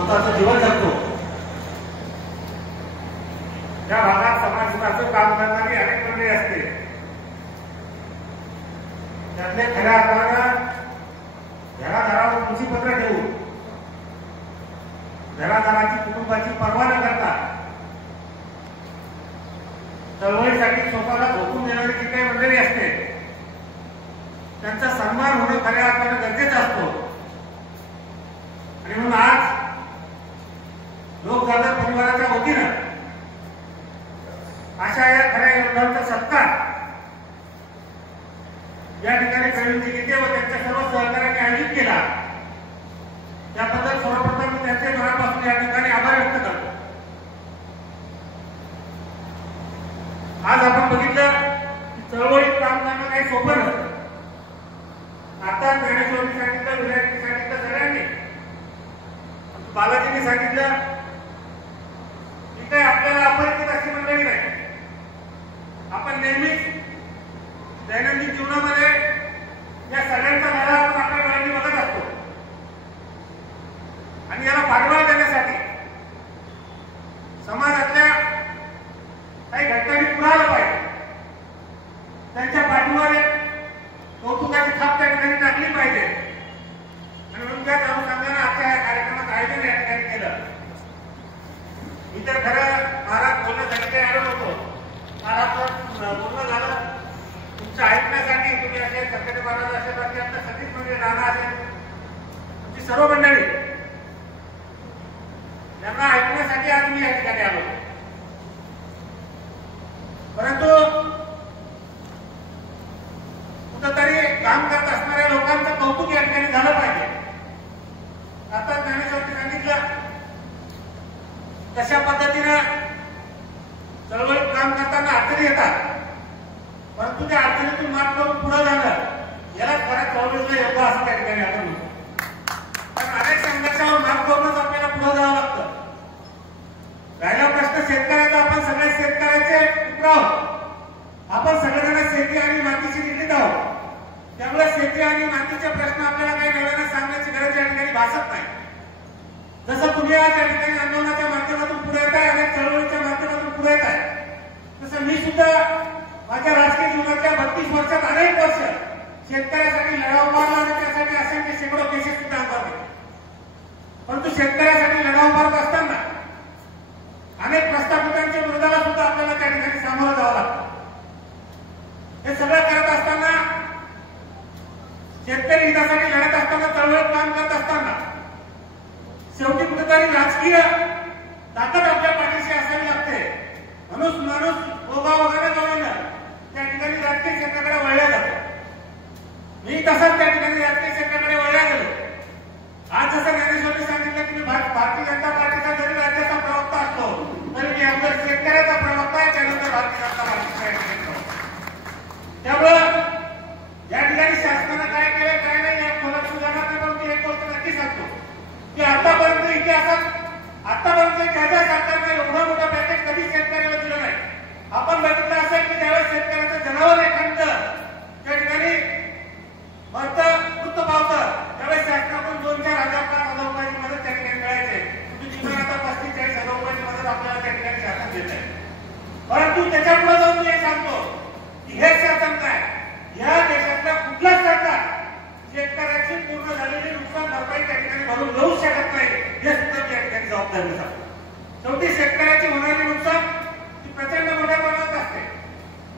स्वतःचं जीवन जगतो। त्या भागात समाजहिताचं काम करणारी अनेक मंडळी असते, त्यातले खऱ्या अर्थानं घरादारावर तुळशीपत्र ठेवून घरादाराची कुटुंबाची पर्वा न करता चळवळीसाठी स्वतःला झोकून देणारी जी काही मंडळी असते त्यांचा सन्मान होणं खऱ्या अर्थानं गरजेचं असतो। आणि म्हणून आज लोकजागर परिवाराच्या वतीनं अशा या खऱ्या योद्ध्यांचा सत्कार या ठिकाणी कळवणची घेते व त्यांच्या सर्व सहकार्याने आयोजित केला, त्याबद्दल सर्वप्रथम मी त्यांचे मनापासून या ठिकाणी आभार व्यक्त करतो। आज आपण बघितलं की चळवळीत काम करणं काही सोपं नसतं। आता ज्ञानेश्वरांनी सांगितलं, विनायकांनी सांगितलं, सगळ्यांनी बालाजींनी सांगितलं की काय आपल्याला अपरिचित अशी मंडळी नाही। आपण नेहमीच दैनंदिन जीवनामध्ये या सगळ्यांचा लढा आपण आपल्या डोळ्यांनी बघत असतो आणि याला पाठबळ देण्यासाठी समाजातल्या काही घटनांनी पुढे आलं पाहिजे, त्यांच्या पाठीवर कौतुकाची थाप त्या ठिकाणी टाकली पाहिजे। आणि म्हणून त्याच अनुषंगाने आजच्या या कार्यक्रमाचं आयोजन या ठिकाणी केलं। मी तर खरं महाराज बोलण्यासाठी काही आलो होतो, महाराज बोलणं झालं तुमचं ऐकण्यासाठी, तुम्ही असे संकटे महाराज असेल बाकी आपल्या सगळीच मंडळी, नाना असेल, तुमची सर्व मंडळी यांना ऐकण्यासाठी आज मी या ठिकाणी आलो। परंतु कुठंतरी काम करत असणाऱ्या लोकांचं कौतुक या ठिकाणी झालं पाहिजे। आता ज्ञानेश्वरांनी सांगितलं तशा पद्धतीनं चळवळीत काम करताना अडचणी येतात, परंतु त्या अडचणीतून मात करून पुढे जाणं याला खऱ्या चळवळीचा योद्धा असं त्या ठिकाणी आपण म्हणतो। कारण अनेक संघर्षावर मात करूनच आपल्याला पुढे जावं लागतं। राहिला प्रश्न शेतकऱ्याचा, आपण सगळे शेतकऱ्याचे पुत्र आहोत, आपण सगळेजण शेती आणि मातीशी निगडीत आहोत, त्यामुळे शेती आणि मातीचे प्रश्न आपल्याला काही नव्यानं सांगण्याची गरज या ठिकाणी भासत नाही। जसं तुम्ही आज या ठिकाणी आंदोलनाच्या माध्यमातून पुढे येत आहे आणि चळवळीच्या माध्यमातून पुढे येत आहे, तसं मी सुद्धा माझ्या राजकीय जीवनाच्या 32 वर्षात अनेक वर्ष शेतकऱ्यासाठी लढा उभारला आणि त्यासाठी असंख्य शेकडो केसेस सुद्धा उभारले। परंतु शेतकऱ्यासाठी लढा उभारत असताना अनेक प्रस्थापितांच्या विरोधाला सुद्धा आपल्याला त्या ठिकाणी सामोरं जावं लागतं। हे सगळं करत असताना, शेतकरी हितासाठी लढत असताना, चळवळीत काम करत असताना शेवटी कुठेतरी राजकीय ताकद आपल्या पाठीशी असावी लागते। माणूस ओघा वगैरे गवळणं त्या ठिकाणी राजकीय क्षेत्राकडे वळल्या जातो। मी तसाच त्या ठिकाणी राजकीय क्षेत्राकडे वळल्या गेलो। आज जसं ज्ञानेश्वरांनी सांगितलं की मी भारतीय जनता पार्टीचा जरी राज्याचा प्रवक्ता असतो तरी मी आपल्या शेतकऱ्याचा प्रवक्ता आहे, त्यानंतर भारतीय जनता पार्टीचा। त्यामुळं या ठिकाणी शासनानं काय केलं काय नाही या खोलात सुधारणा नाही, पण एक गोष्ट नक्की सांगतो की आतापर्यंत इतिहासात आतापर्यंत ज्या सरकारने एवढं मोठं पॅकेज कधी शेतकऱ्याला दिलं नाही। आपण बघितलं असेल की ज्यावेळेस शेतकऱ्याचं जनावर एखादं त्या ठिकाणी मृत पावतं त्यावेळेस शासनाकडून 2-4,000-5,000 रुपयाची मदत त्या ठिकाणी मिळायचे। तुम्ही किमान आता 35-40,000 रुपयाची मदत आपल्याला त्या ठिकाणी शासन देत आहे। परंतु त्याच्या पुढे जाऊन मी हे सांगतो की हे शासन काय, या देशातल्या कुठलंच सरकार शेतकऱ्याची पूर्ण झालेली नुकसान भरपाई त्या ठिकाणी भरून देऊ शकत नाही, हे सुद्धा मी या ठिकाणी जबाबदारी सांगतो। शेवटी शेतकऱ्याची होणारी नुकसान ही प्रचंड मोठ्या प्रमाणात असते,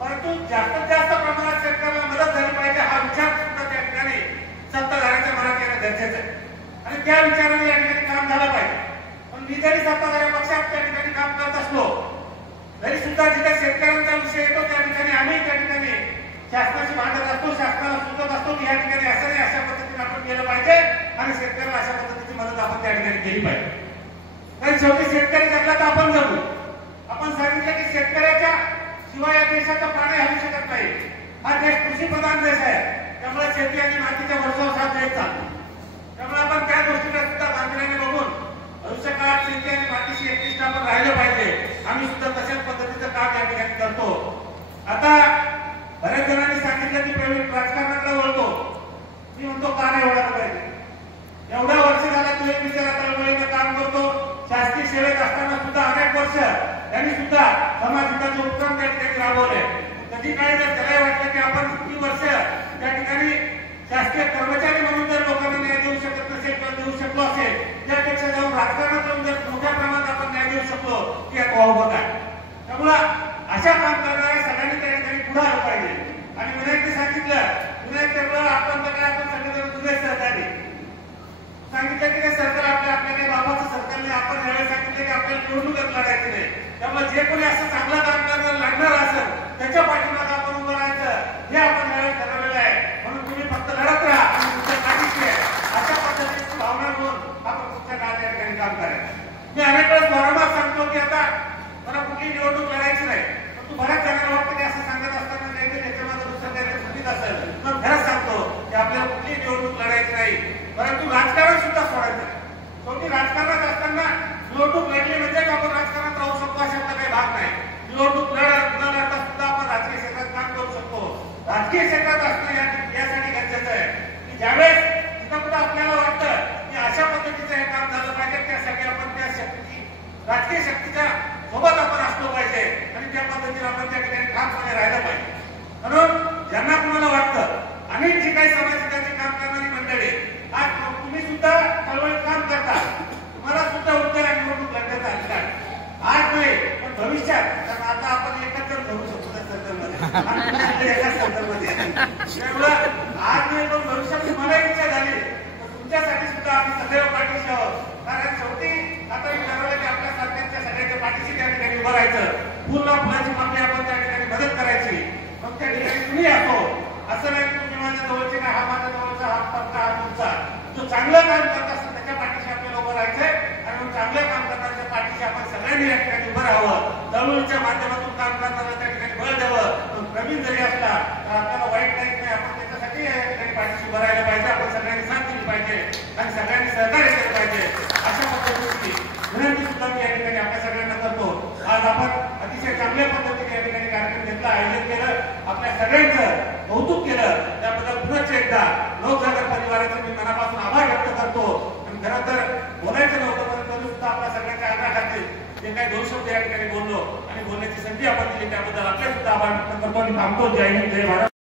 परंतु जास्तीत जास्त प्रमाणात शेतकऱ्याला मदत झाली पाहिजे हा विचार सुद्धा त्या ठिकाणी सत्ताधाऱ्यांच्या मनात येणं गरजेचं आहे आणि त्या विचाराने या ठिकाणी काम झालं पाहिजे। पण मी जरी सत्ताधारी पक्षात त्या ठिकाणी काम करत असलो तरी सुद्धा जिथे शेतकऱ्यांचा विषय येतो त्या ठिकाणी आम्ही त्या ठिकाणी शासनाशी भांडत असतो, शासनाला सुचत असतो की या ठिकाणी असं नाही, अशा पद्धतीने आपण केलं पाहिजे आणि शेतकऱ्याला अशा पद्धतीची मदत आपण त्या ठिकाणी केली पाहिजे। कारण शेवटी शेतकरी जगला तर आपण जगू। आपण सांगितलं की शेतकऱ्याच्या शिवाय या देशाचं पाणी हलू शकत नाही। हा देश कृषीप्रधान देश आहे, त्यामुळे शेती आणि मातीच्या वर्षावर हा देश चालतो। त्यामुळे आपण त्या गोष्टीला सुद्धा गांभीर्याने बघून भविष्य काळात शेती आणि मातीशी एकनिष्ठ आपण राहिलं पाहिजे। आम्ही सुद्धा तशाच पद्धतीचं काम या ठिकाणी करतो। आता बऱ्याच जणांनी सांगितलं की प्रवीण राजकारणातला वळतो, मी म्हणतो का नाही वळायला पाहिजे। एवढ्या वर्ष झाला तू एक विचार चळवळीचं काम करतो, वर्ष त्यांनी सुद्धा समाजहिताचे उपक्रम त्या ठिकाणी राबवले. कधी काही जर त्याला वाटलं की आपण किती वर्ष त्या ठिकाणी शासकीय कर्मचारी म्हणून जर लोकांना न्याय देऊ शकत नसेल किंवा देऊ शकलो असेल, त्यापेक्षा जाऊन राजकारणात जाऊन जर मोठ्या प्रमाणात आपण न्याय देऊ शकलो की यात वावगत आहे. त्यामुळं अशा काम करणाऱ्या सगळ्यांनी त्या ठिकाणी पुढे आलं पाहिजे. आणि विनायकने सांगितलं, विनायक त्यामुळे आपण तर काय आपण सगळेजण जुने सहकारी सांगितलं की ते सरकार आपल्या काही बाबाचं सरकार नाही. आपण यावेळी सांगितलं की आपल्याला निवडणूकच लढायची नाही. त्यामुळे जे कोणी असं चांगलं काम करणार लढणार असेल त्याच्या पाठीमागे आपण उभं राहायचं हे आपण यावेळी ठरवलेलं आहे. म्हणून तुम्ही फक्त लढत राहा आणि तुमच्या पाठीशी आहे अशा पद्धतीची भावना घेऊन आपण तुमच्या त्या ठिकाणी काम करायचं. मी अनेक वेळेस वारंवार सांगतो की आता मला कुठली निवडणूक लढायची नाही. पण तू बऱ्याच जणांना वाटतं की असं सांगत असताना नाही की त्याच्यामध्ये दुसरं काहीतरी चुकीत असेल. पण खरंच सांगतो की आपल्याला कुठली निवडणूक लढायची नाही, परंतु राजकारण सुद्धा सोडायचं. शेवटी राजकारणात असताना निवडणूक लढली म्हणजे आपण राजकारणात राहू शकतो अशातला काही भाग नाही. निवडणूक न लढता सुद्धा आपण राजकीय क्षेत्रात काम करू शकतो. राजकीय क्षेत्रात असणं यासाठी गरजेचं आहे की ज्यावेळेस तिथं कुठं आपल्याला वाटतं की अशा पद्धतीचं हे काम झालं पाहिजे, त्यासाठी आपण त्या शक्तीची राजकीय शक्तीच्या सोबत आपण असलो पाहिजे आणि त्या पद्धतीने आपण त्या ठिकाणी ठामपणे राहिलं पाहिजे. म्हणून ज्यांना तुम्हाला वाटतं आणि जी काही समाजहिताचे काम करणारी मंडळी आज तुम्ही सुद्धा चळवळीत काम करता, तुम्हाला सुद्धा उत्तर आणि निवडणूक लढण्याचा अधिकार आज नाही पण भविष्यात. कारण आता आपण एकच जण धरू शकतो त्या संदर्भामध्ये एकाच संदर्भामध्ये. त्यामुळं आज नाही पण भविष्यात तुम्हाला इच्छा झाली तर तुमच्यासाठी सुद्धा आम्ही सदैव पाठीशी आहोत. कारण शेवटी आता मी ठरवलं की आपल्या सरकारच्या सगळ्यांच्या पाठीशी त्या ठिकाणी उभं राहायचं. पूर्ण फुलाची मागणी आपण त्या ठिकाणी मदत करायची. मग त्या ठिकाणी तुम्ही असो असं नाही की तुम्ही माझ्या जवळचे नाही, हा माझ्या जवळचा, हा पक्का, हा तुमचा. जो चांगलं काम करत असेल त्याच्या पाठीशी आपल्याला उभं राहायचंय आणि मग चांगलं काम करण्याच्या पाठीशी आपण सगळ्यांनी या ठिकाणी उभं राहावं. चळवळीच्या माध्यमातून काम करणाऱ्या त्या ठिकाणी बळ द्यावं. पण प्रवीण जरी असला तर आपल्याला वाईट काहीच नाही. आपण त्याच्यासाठी या ठिकाणी पाठीशी उभं राहायला पाहिजे. आपण सगळ्यांनी साथ दिली पाहिजे आणि सगळ्यांनी सहकार्य केलं पाहिजे. अशा पद्धतीची विनंती सुद्धा मी या ठिकाणी आपल्या सगळ्यांना करतो. आज आपण अतिशय चांगल्या पद्धतीने या ठिकाणी कार्यक्रम घेतला, आयोजन केलं, आपल्या सगळ्यांचं कौतुक केलं. त्याबद्दल पुनश्च एकदा लोकजागर परिवाराचे मी मनापासून आभार व्यक्त करतो. आणि खरं तर बोलायचं नव्हतं परंतु सुद्धा आपल्या सगळ्यांच्या आग्रहाखातीर जे काही 2 शब्द या ठिकाणी बोललो आणि बोलण्याची संधी आपण दिली त्याबद्दल आपले सुद्धा आभार व्यक्त करतो आणि थांबतो. जय हिंद, जय भारत.